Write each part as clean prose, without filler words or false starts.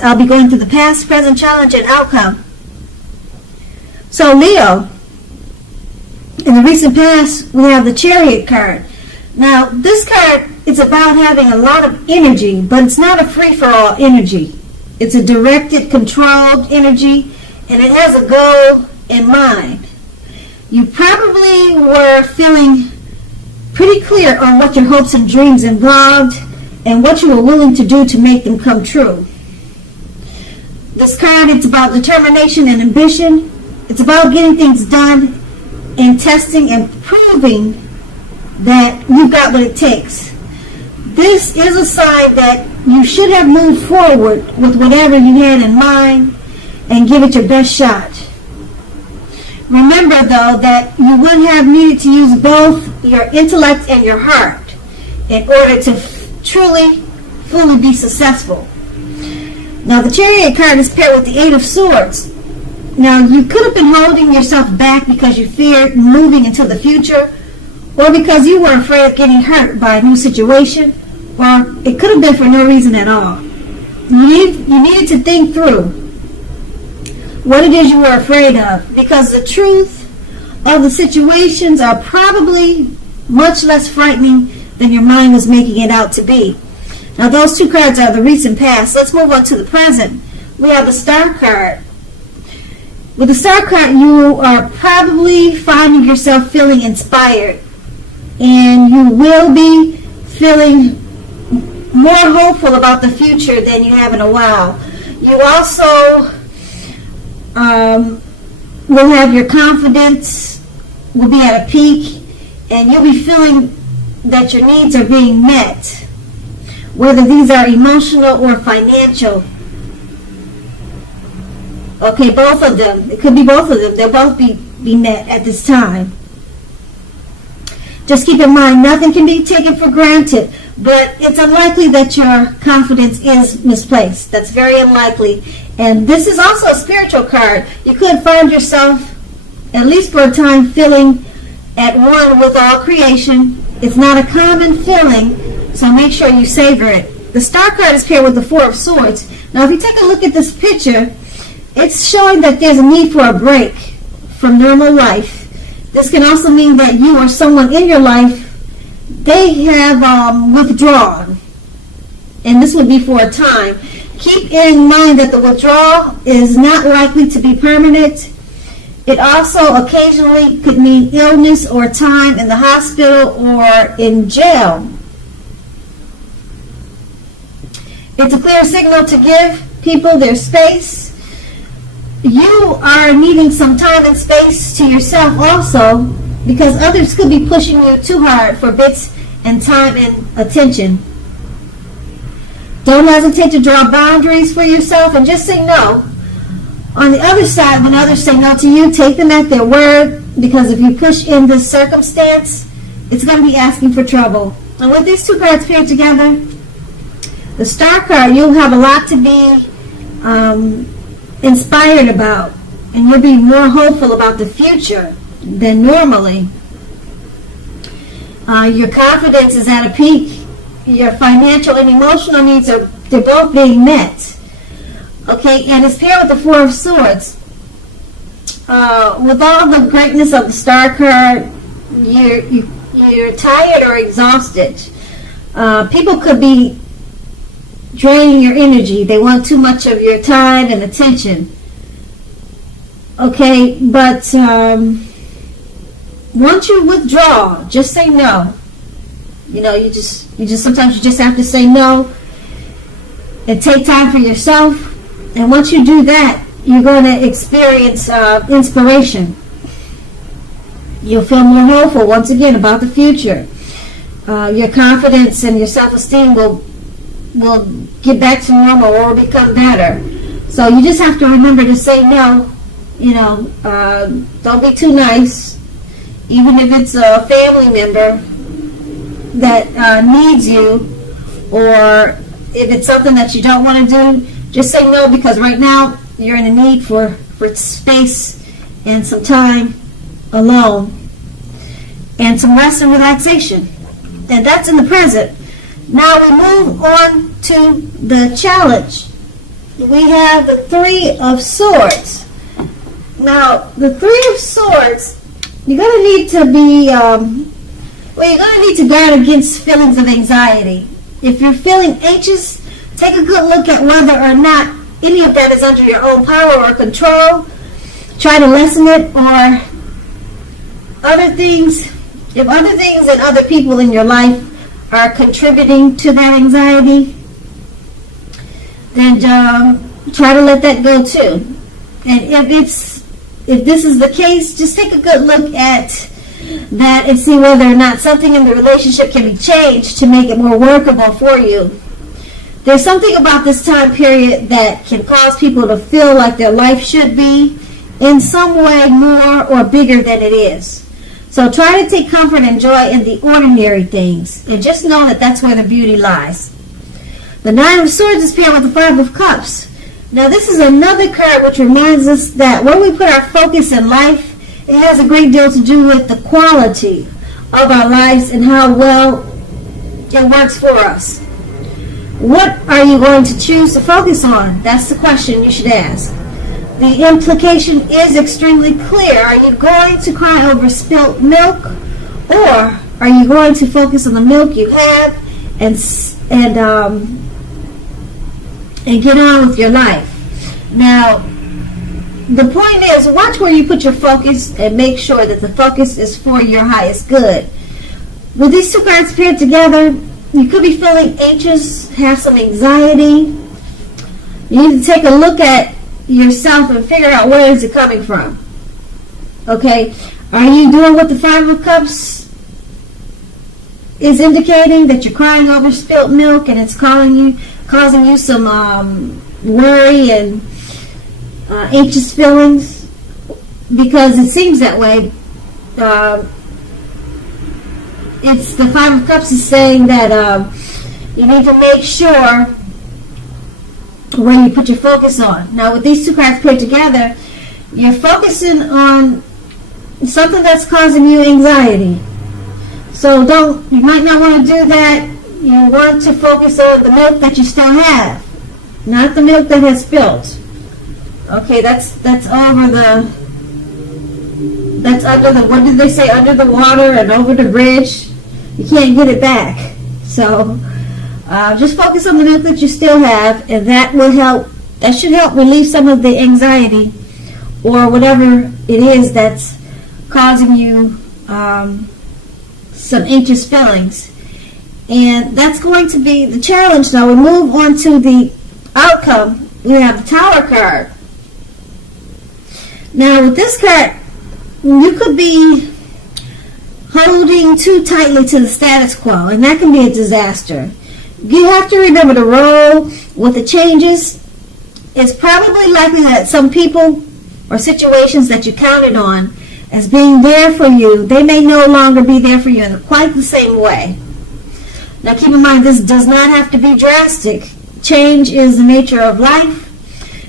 I'll be going through the past, present, challenge, and outcome. So Leo, in the recent past, we have the Chariot card. Now, this card is about having a lot of energy, but it's not a free-for-all energy. It's a directed, controlled energy, and it has a goal in mind. You probably were feeling pretty clear on what your hopes and dreams involved and what you were willing to do to make them come true. This card, it's about determination and ambition. It's about getting things done and testing and proving that you've got what it takes. This is a sign that you should have moved forward with whatever you had in mind and give it your best shot. Remember, though, that you would have needed to use both your intellect and your heart in order to truly, fully be successful. Now, the Chariot card is paired with the Eight of Swords. Now, you could have been holding yourself back because you feared moving into the future, or because you were afraid of getting hurt by a new situation, or it could have been for no reason at all. You needed to think through what it is you were afraid of, because the truth of the situations are probably much less frightening than your mind was making it out to be. Now, those two cards are the recent past. Let's move on to the present. We have the Star card. With the Star card, you are probably finding yourself feeling inspired, and you will be feeling more hopeful about the future than you have in a while. You also will have your confidence will be at a peak, and you'll be feeling that your needs are being met, whether these are emotional or financial. Okay, both of them. It could be both of them. They'll both be met at this time. Just keep in mind, nothing can be taken for granted, but it's unlikely that your confidence is misplaced. That's very unlikely. And this is also a spiritual card. You could find yourself, at least for a time, feeling at one with all creation. It's not a common feeling, so make sure you savor it. The Star card is paired with the Four of Swords. Now, if you take a look at this picture, it's showing that there's a need for a break from normal life. This can also mean that you or someone in your life, they have withdrawn. And this would be for a time. Keep in mind that the withdrawal is not likely to be permanent. It also occasionally could mean illness or time in the hospital or in jail. It's a clear signal to give people their space. You are needing some time and space to yourself also, because others could be pushing you too hard for bits and time and attention. Don't hesitate to draw boundaries for yourself and just say no. On the other side, when others say no to you, take them at their word, because if you push in this circumstance, it's going to be asking for trouble. And with these two cards paired together, the Star card, you'll have a lot to be inspired about, and you'll be more hopeful about the future than normally. Your confidence is at a peak. Your financial and emotional needs they're both being met. Okay, and it's paired with the Four of Swords. With all the greatness of the Star card, you're tired or exhausted. People could be draining your energy. They want too much of your time and attention. Okay, but once you withdraw, just say no. You know, you just sometimes you just have to say no and take time for yourself. And once you do that, you're going to experience inspiration. You'll feel more hopeful once again about the future. Your confidence and your self-esteem will get back to normal or become better. So you just have to remember to say no. You know, don't be too nice. Even if it's a family member that needs you, or if it's something that you don't want to do, just say no, because right now you're in a need for space and some time alone and some rest and relaxation. And that's in the present. Now we move on to the challenge. we have the Three of Swords. Now, the Three of Swords, you're going to need to be, you're going to need to guard against feelings of anxiety. If you're feeling anxious, take a good look at whether or not any of that is under your own power or control. Try to lessen it, or other things. If other things and other people in your life are contributing to that anxiety, then try to let that go too. And if this is the case, just take a good look at that and see whether or not something in the relationship can be changed to make it more workable for you. There's something about this time period that can cause people to feel like their life should be in some way more or bigger than it is. So try to take comfort and joy in the ordinary things, and just know that that's where the beauty lies. The Nine of Swords is paired with the Five of Cups. Now this is another card which reminds us that when we put our focus in life, it has a great deal to do with the quality of our lives and how well it works for us. What are you going to choose to focus on? That's the question you should ask. The implication is extremely clear. Are you going to cry over spilt milk, or are you going to focus on the milk you have and get on with your life? Now, the point is, watch where you put your focus and make sure that the focus is for your highest good. With these two cards paired together, you could be feeling anxious, have some anxiety. You need to take a look at yourself and figure out where is it coming from. Okay? Are you doing what the Five of Cups is indicating, that you're crying over spilt milk and it's causing you some worry and anxious feelings? Because it seems that way. It's the Five of Cups is saying that you need to make sure where you put your focus on. Now, with these two cards paired together, you're focusing on something that's causing you anxiety. So you might not want to do that. You want to focus on the milk that you still have, not the milk that has spilled. Okay, that's under the, what did they say, under the water and over the bridge. You can't get it back. So just focus on the milk that you still have, and that should help relieve some of the anxiety or whatever it is that's causing you some anxious feelings. And that's going to be the challenge. Now we move on to the outcome. We have the Tower card. Now with this card, you could be holding too tightly to the status quo, and that can be a disaster. You have to remember to roll with the changes. It's probably likely that some people or situations that you counted on as being there for you, they may no longer be there for you in quite the same way. Now keep in mind, this does not have to be drastic. Change is the nature of life.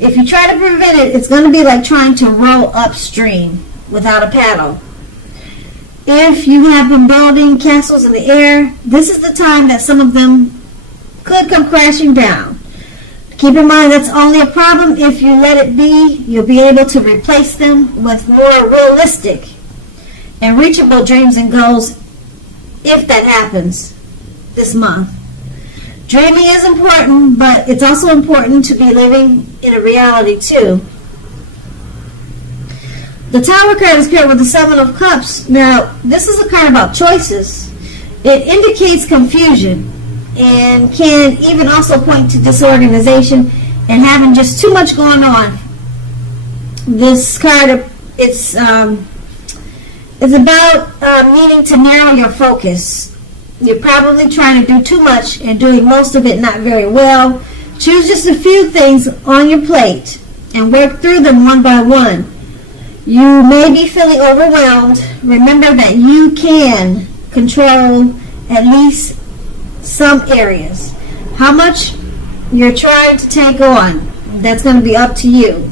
If you try to prevent it, it's going to be like trying to row upstream without a paddle. If you have been building castles in the air, this is the time that some of them could come crashing down. Keep in mind, that's only a problem if you let it be. You'll be able to replace them with more realistic and reachable dreams and goals if that happens this month. Dreaming is important, but it's also important to be living in a reality too. The Tower card is paired with the Seven of Cups. Now, this is a card about choices. It indicates confusion and can even also point to disorganization and having just too much going on. This card, it's about needing to narrow your focus. You're probably trying to do too much and doing most of it not very well. Choose just a few things on your plate and work through them one by one. You may be feeling overwhelmed. Remember that you can control at least some areas. How much you're trying to take on, that's going to be up to you.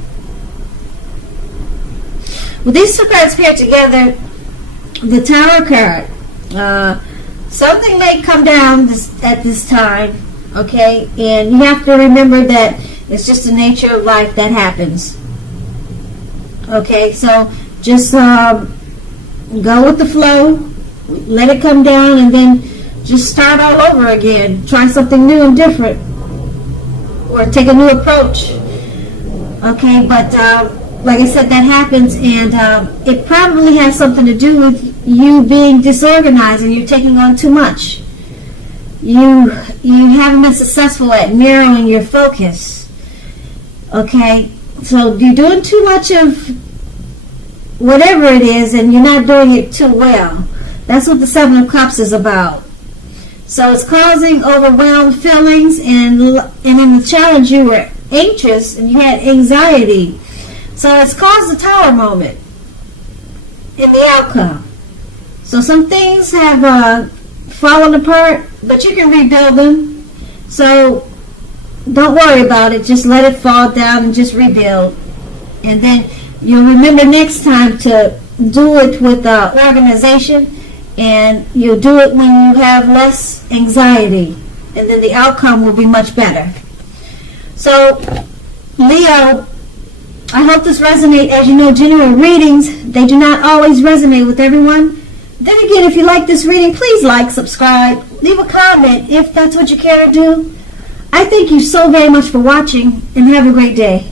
With these two cards paired together, the Tower card, something may come down at this time, okay? And you have to remember that It's just the nature of life that happens. Okay, so just go with the flow, let it come down, and then just start all over again. Try something new and different, or take a new approach. Okay, but like I said, that happens, and it probably has something to do with you being disorganized and you're taking on too much. You haven't been successful at narrowing your focus. Okay, so you're doing too much of whatever it is, and you're not doing it too well. That's what the Seven of Cups is about. So it's causing overwhelmed feelings, and in the challenge you were anxious and you had anxiety. So it's caused a tower moment in the outcome. So some things have fallen apart, but you can rebuild them. So don't worry about it. Just let it fall down and just rebuild. And then you'll remember next time to do it with organization, and you'll do it when you have less anxiety, and then the outcome will be much better. So, Leo, I hope this resonates. As you know, general readings, they do not always resonate with everyone. Then again, if you like this reading, please like, subscribe, leave a comment if that's what you care to do. I thank you so very much for watching, and have a great day.